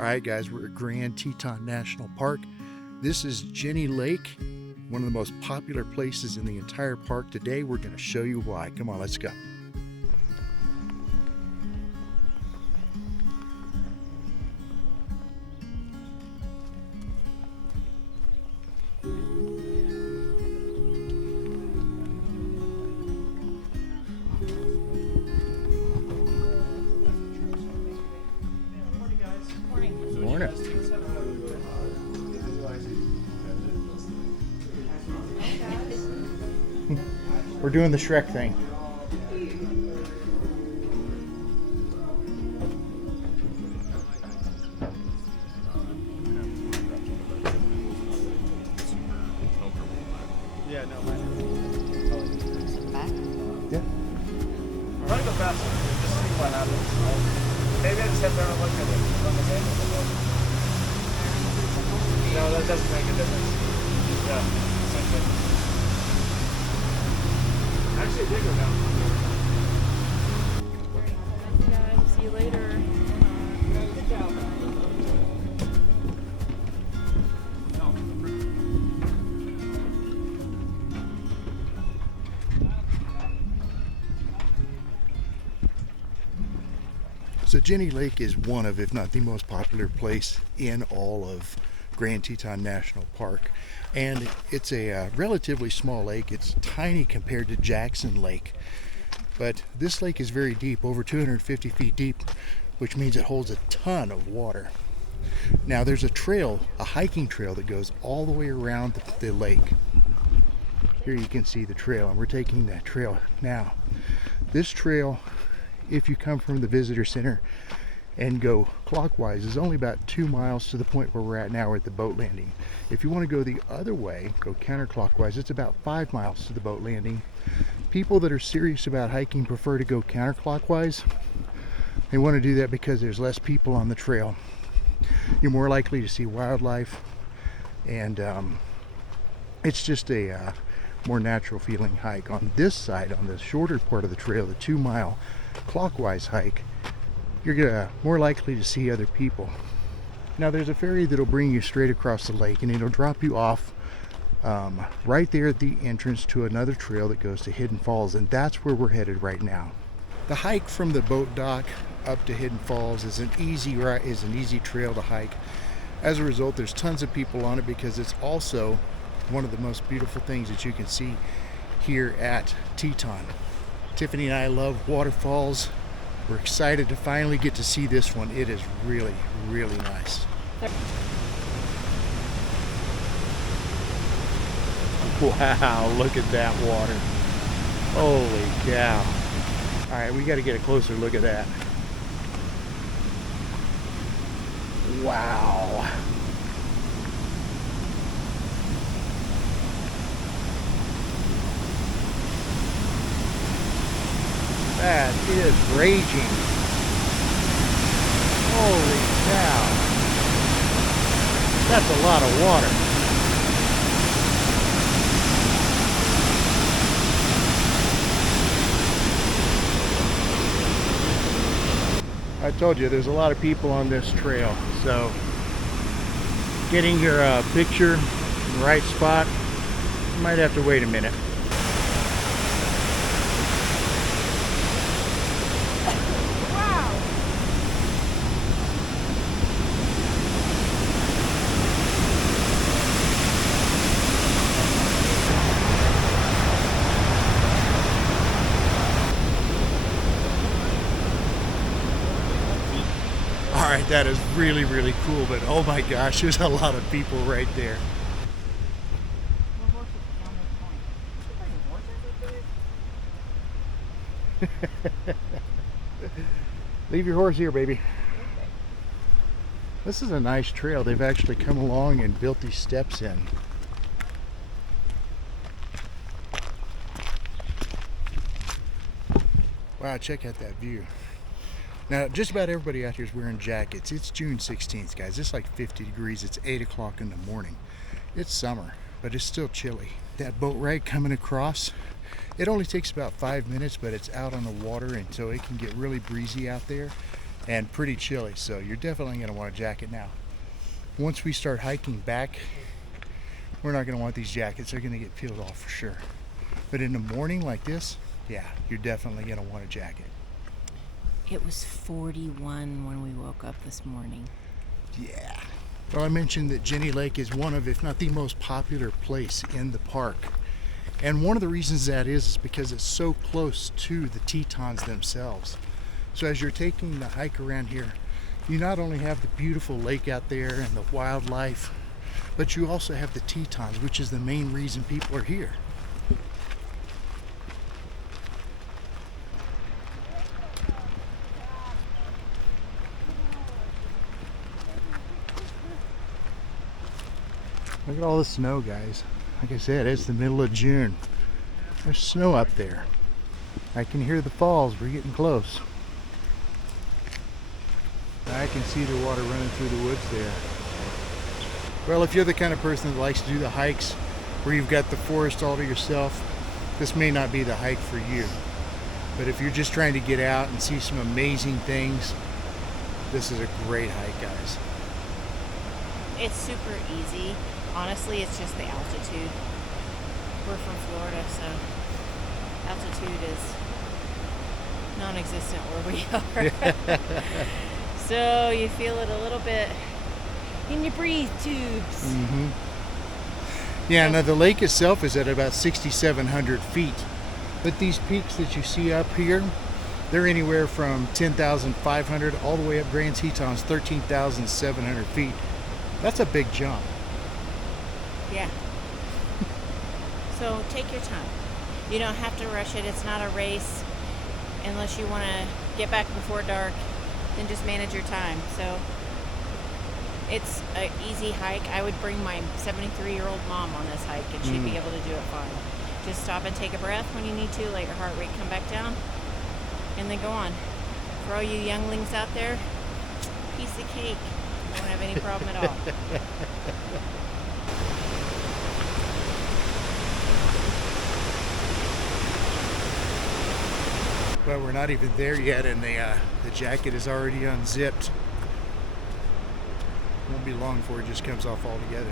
All right, guys, we're at Grand Teton National Park. This is Jenny Lake, one of the most popular places in the entire park. Today, we're going to show you why. Come on, let's go. Morning. We're doing the Shrek thing. Yeah, no, Yeah. I'm gonna go faster, just see what happens. Maybe I just have to look at it on the table. No, that doesn't make a difference. Yeah, same thing. Actually, it did go down. Thank you guys. See you later. Good job. So Jenny Lake is one of, if not the most popular place in all of Grand Teton National Park. And it's a relatively small lake. It's tiny compared to Jackson Lake. But this lake is very deep, over 250 feet deep, which means it holds a ton of water. Now there's a trail, a hiking trail that goes all the way around the lake. Here you can see the trail, and we're taking that trail now. This trail, if you come from the visitor center and go clockwise, is only about 2 miles to the point where we're at now. We're at the boat landing. If you want to go the other way, go counterclockwise, it's about 5 miles to the boat landing. People that are serious about hiking prefer to go counterclockwise. They want to do that because there's less people on the trail. You're more likely to see wildlife, and it's just a more natural feeling hike. On this side, on the shorter part of the trail, the 2 mile clockwise hike, you're more likely to see other people. Now there's a ferry that'll bring you straight across the lake, and it'll drop you off right there at the entrance to another trail that goes to Hidden Falls, and that's where we're headed right now. The hike from the boat dock up to Hidden Falls is an easy trail to hike. As a result, there's tons of people on it because it's also one of the most beautiful things that you can see here at Teton. Tiffany and I love waterfalls. We're excited to finally get to see this one. It is really, really nice. Wow, look at that water. Holy cow. All right, we got to get a closer look at that. Wow. That is raging. Holy cow. That's a lot of water. I told you there's a lot of people on this trail, so getting your picture in the right spot, you might have to wait a minute. All right, that is really, really cool, but oh my gosh, there's a lot of people right there. Leave your horse here, baby. This is a nice trail. They've actually come along and built these steps in. Wow, check out that view. Now, just about everybody out here is wearing jackets. It's June 16th, guys. It's like 50 degrees. It's 8 o'clock in the morning. It's summer, but it's still chilly. That boat ride coming across, it only takes about 5 minutes, but it's out on the water, and so it can get really breezy out there. and pretty chilly, so you're definitely going to want a jacket now. Once we start hiking back, we're not going to want these jackets. They're going to get peeled off for sure. But in the morning like this, yeah, you're definitely going to want a jacket. It was 41 when we woke up this morning. Yeah. Well, I mentioned that Jenny Lake is one of, if not the most popular place in the park. And one of the reasons that is because it's so close to the Tetons themselves. So as you're taking the hike around here, you not only have the beautiful lake out there and the wildlife, but you also have the Tetons, which is the main reason people are here. Look at all the snow, guys. Like I said, it's the middle of June. There's snow up there. I can hear the falls. We're getting close. I can see the water running through the woods there. Well, if you're the kind of person that likes to do the hikes where you've got the forest all to yourself, this may not be the hike for you. But if you're just trying to get out and see some amazing things, this is a great hike, guys. It's super easy. Honestly, it's just the altitude. We're from Florida, so altitude is non-existent where we are. So you feel it a little bit in your breathe tubes. Mm-hmm. Yeah, now the lake itself is at about 6,700 feet. But these peaks that you see up here, they're anywhere from 10,500 all the way up Grand Teton's 13,700 feet. That's a big jump. Yeah. So take your time. You don't have to rush it. It's not a race. Unless you want to get back before dark, then just manage your time. So it's an easy hike. I would bring my 73-year-old mom on this hike, and she'd be able to do it fine. Just stop and take a breath when you need to, let your heart rate come back down, and then go on. For all you younglings out there, piece of cake. You won't have any problem at all. But we're not even there yet, and the jacket is already unzipped. Won't be long before it just comes off altogether.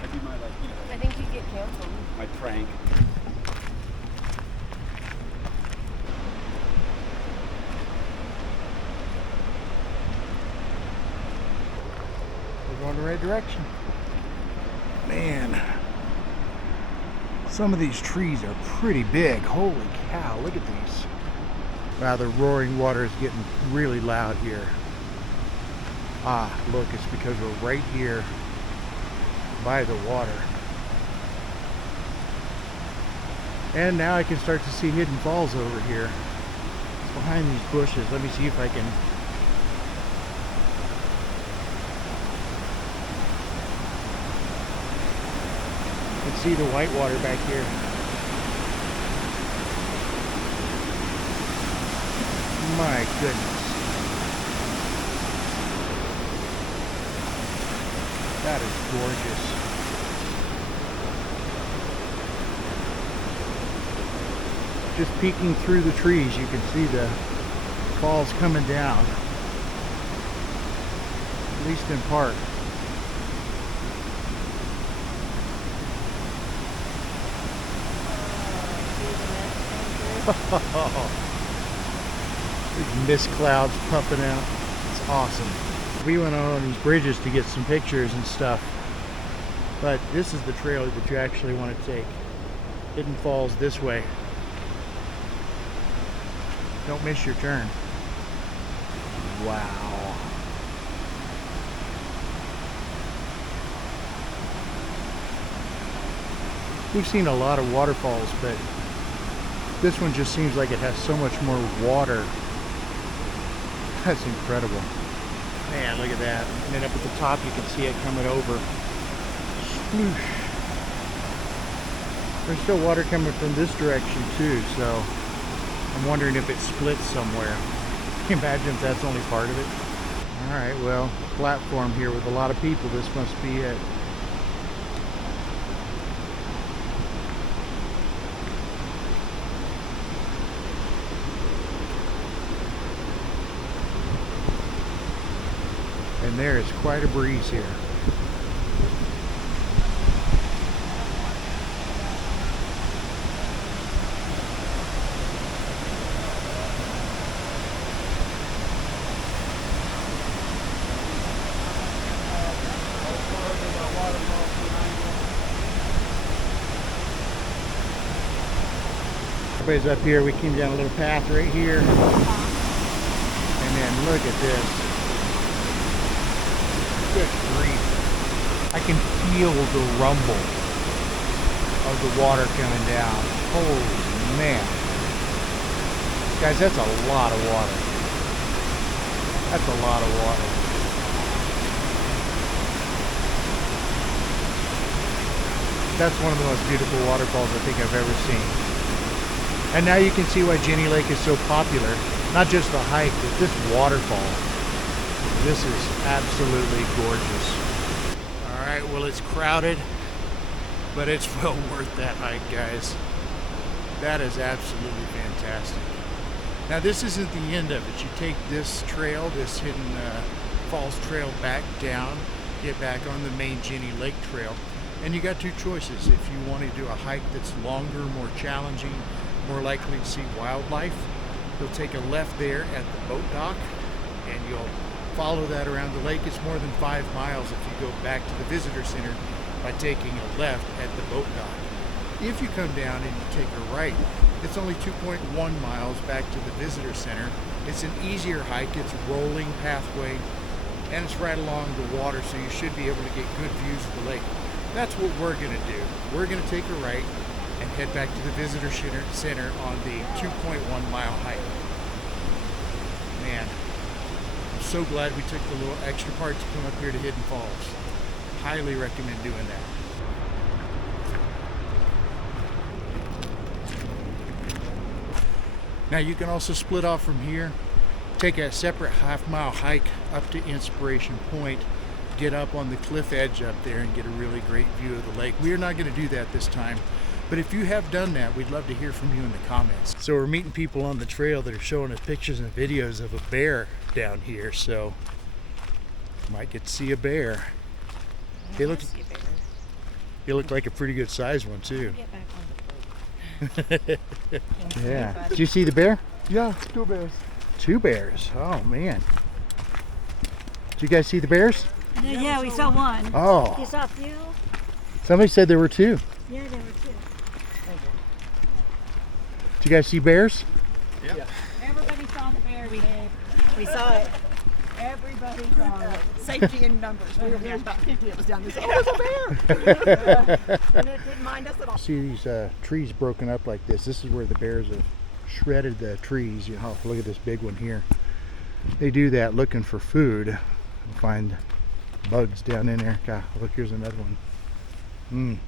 I do my, like, you know, I think you get canceled. my prank. We're going the right direction. Man, some of these trees are pretty big. Holy cow, look at these. Wow, the roaring water is getting really loud here. Ah, look, it's because we're right here by the water. And now I can start to see hidden falls over here. It's behind these bushes. Let me see if I can. You can see the white water back here. My goodness. That is gorgeous. Just peeking through the trees, you can see the falls coming down. At least in part. Big mist clouds puffing out. It's awesome. We went on these bridges to get some pictures and stuff, but this is the trail that you actually want to take. Hidden Falls this way. Don't miss your turn. Wow. We've seen a lot of waterfalls, but this one just seems like it has so much more water. That's incredible. Man, look at that. And then up at the top you can see it coming over. Sploosh. There's still water coming from this direction too, so I'm wondering if it splits somewhere. Can you imagine if that's only part of it? Alright, well, platform here with a lot of people. This must be it. and there is quite a breeze here. Everybody's up here. We came down a little path right here. And then look at this. Good grief. I can feel the rumble of the water coming down. Holy man. Guys, that's a lot of water. That's a lot of water. That's one of the most beautiful waterfalls I think I've ever seen. And now you can see why Jenny Lake is so popular. Not just the hike, but this waterfall. This is absolutely gorgeous. All right, well, it's crowded, but it's well worth that hike, guys. That is absolutely fantastic. Now, this isn't the end of it. You take this trail, this Hidden Falls Trail, back down, get back on the main Jenny Lake Trail, and you got two choices. If you want to do a hike that's longer, more challenging, more likely to see wildlife, you'll take a left there at the boat dock and you'll follow that around the lake. It's more than 5 miles if you go back to the visitor center by taking a left at the boat dock. If you come down and you take a right, it's only 2.1 miles back to the visitor center. It's an easier hike, it's a rolling pathway, and it's right along the water, so you should be able to get good views of the lake. That's what we're gonna do. We're gonna take a right and head back to the visitor center on the 2.1 mile hike. Man, I'm so glad we took the little extra part to come up here to Hidden Falls. Highly recommend doing that. Now you can also split off from here, take a separate half-mile hike up to Inspiration Point, get up on the cliff edge up there and get a really great view of the lake. We are not going to do that this time. But if you have done that, we'd love to hear from you in the comments. So we're meeting people on the trail that are showing us pictures and videos of a bear down here, so might get to see a bear. They look like a pretty good sized one too. Yeah. Did you see the bear? Yeah, 2 bears. 2 bears. Oh man. Did you guys see the bears? Yeah, we saw one. Oh. You saw a few? Somebody said there were 2. Yeah, there were 2. Did you guys see bears? Yeah. Everybody saw the bear, we saw it. Everybody saw it. Safety in numbers. We were there about 50. It was down this. Oh, there's a bear! And it didn't mind us at all. See these trees broken up like this. This is where the bears have shredded the trees. You know, look at this big one here. They do that looking for food and find bugs down in there. God, look, here's another one.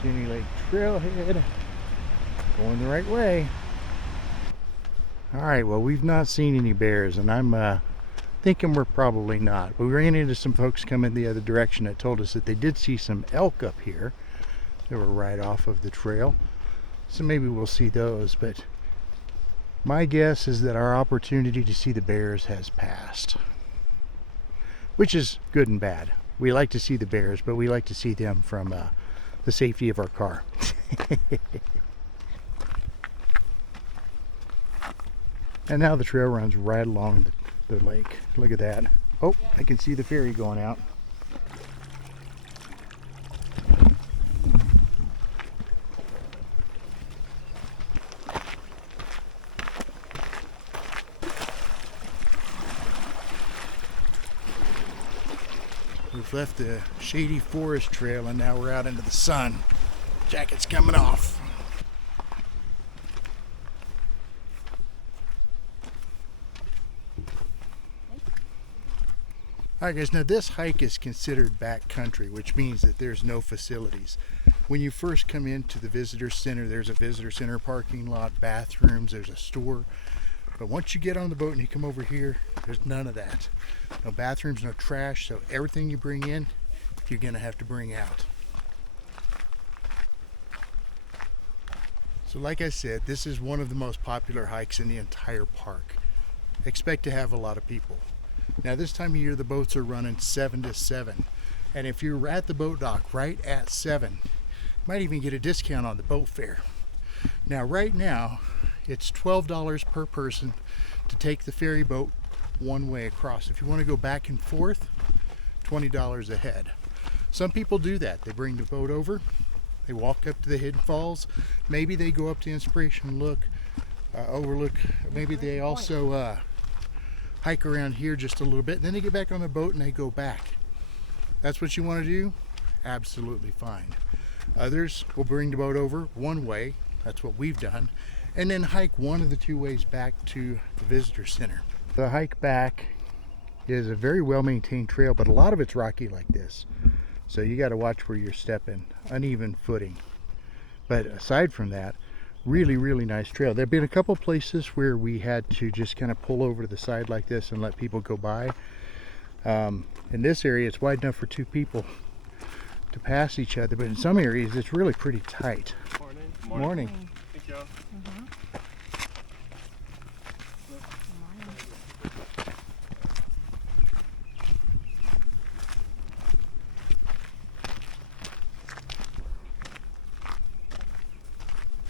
Jenny Lake Trailhead, going the right way. All right, well, we've not seen any bears, and I'm thinking we're probably not. We ran into some folks coming the other direction that told us that they did see some elk up here. They were right off of the trail, so maybe we'll see those, but my guess is that our opportunity to see the bears has passed, which is good and bad. We like to see the bears, but we like to see them from the safety of our car. And now the trail runs right along the lake. Look at that. Oh, I can see the ferry going out. We've left the shady forest trail and now we're out into the sun. Jacket's coming off. Alright guys, now this hike is considered backcountry, which means that there's no facilities. When you first come into the visitor center, there's a visitor center parking lot, bathrooms, there's a store. But once you get on the boat and you come over here, there's none of that. No bathrooms, no trash, so everything you bring in, you're gonna have to bring out. So like I said, this is one of the most popular hikes in the entire park. expect to have a lot of people. Now this time of year the boats are running 7 to 7, and if you're at the boat dock right at 7, you might even get a discount on the boat fare. Now right now it's $12 per person to take the ferry boat one way across. If you want to go back and forth, $20 a head. Some people do that. They bring the boat over, they walk up to the hidden falls, maybe they go up to Inspiration Overlook, maybe they also hike around here just a little bit, and then they get back on the boat and they go back. That's what you want to do? Absolutely fine. Others will bring the boat over one way, that's what we've done, and then hike one of the two ways back to the visitor center. The hike back is a very well maintained trail, but a lot of it's rocky like this. So you got to watch where you're stepping, uneven footing. But aside from that, really, really nice trail. There have been a couple places where we had to just kind of pull over to the side like this and let people go by. In this area, it's wide enough for two people to pass each other, but in some areas, it's really pretty tight. Morning. Morning. Thank you.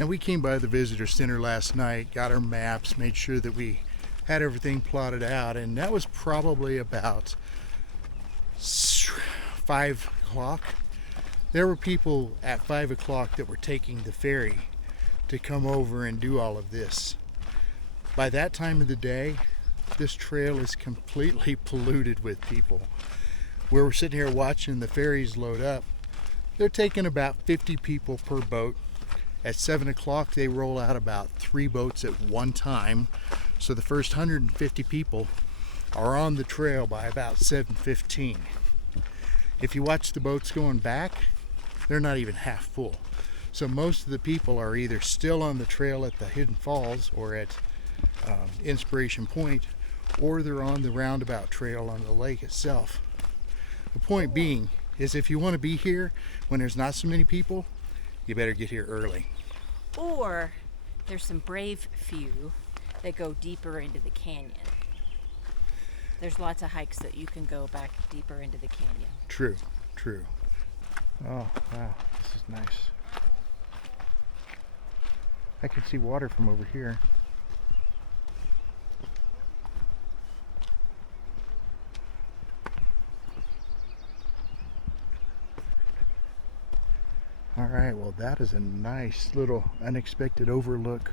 And we came by the visitor center last night, got our maps, made sure that we had everything plotted out, and that was probably about 5 o'clock. There were people at 5 o'clock that were taking the ferry to come over and do all of this. By that time of the day, this trail is completely polluted with people. Where we're sitting here watching the ferries load up, they're taking about 50 people per boat. At 7 o'clock, they roll out about 3 boats at one time. So the first 150 people are on the trail by about 7:15. If you watch the boats going back, they're not even half full. So most of the people are either still on the trail at the Hidden Falls or at Inspiration Point, or they're on the roundabout trail on the lake itself. The point being is if you want to be here when there's not so many people, you better get here early. Or there's some brave few that go deeper into the canyon. There's lots of hikes that you can go back deeper into the canyon. True, true. Oh, wow, this is nice. I can see water from over here. All right, well, that is a nice little unexpected overlook.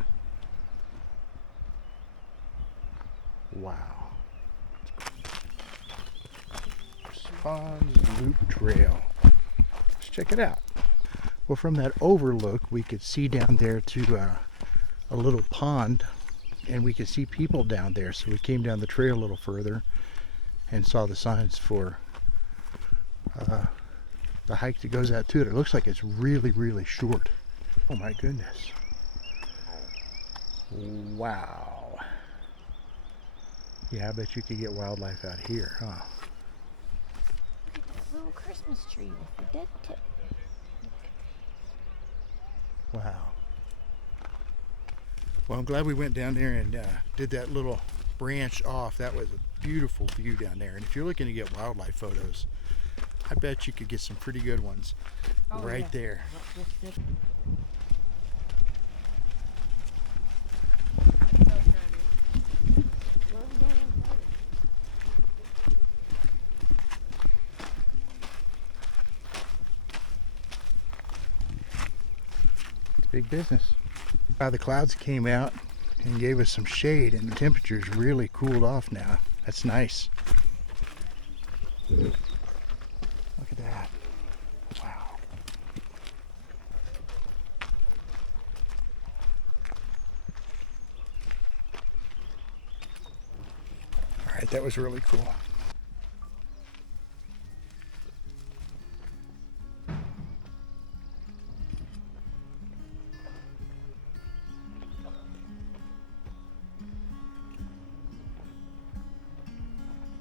Wow. Spawns Loop Trail. Let's check it out. Well, from that overlook, we could see down there to a little pond, and we could see people down there. So we came down the trail a little further and saw the signs for the hike that goes out to it. It looks like it's really, really short. Oh my goodness. Wow. Yeah, I bet you could get wildlife out here, huh? Look at that little Christmas tree with the dead tip. Wow. Well, I'm glad we went down there and did that little branch off. That was a beautiful view down there. And if you're looking to get wildlife photos, I bet you could get some pretty good ones right there. It's big business. The clouds came out and gave us some shade, and the temperature's really cooled off now. That's nice. Look at that. Wow. All right, that was really cool.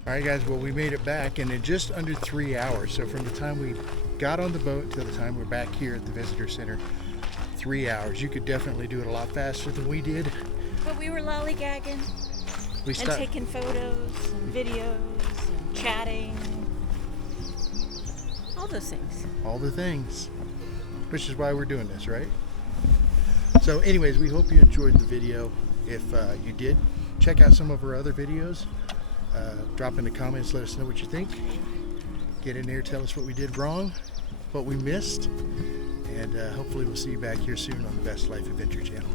All right, guys, well, we made it back in just under 3 hours. So from the time we got on the boat to the time we're back here at the visitor center, 3 hours. You could definitely do it a lot faster than we did. But we were lollygagging. We and stopped. taking photos and videos and chatting. All those things. All the things, which is why we're doing this, right? So anyways, we hope you enjoyed the video. If you did, check out some of our other videos. Drop in the comments, let us know what you think. Get in there, tell us what we did wrong, what we missed, and hopefully we'll see you back here soon on the Best Life Adventure channel.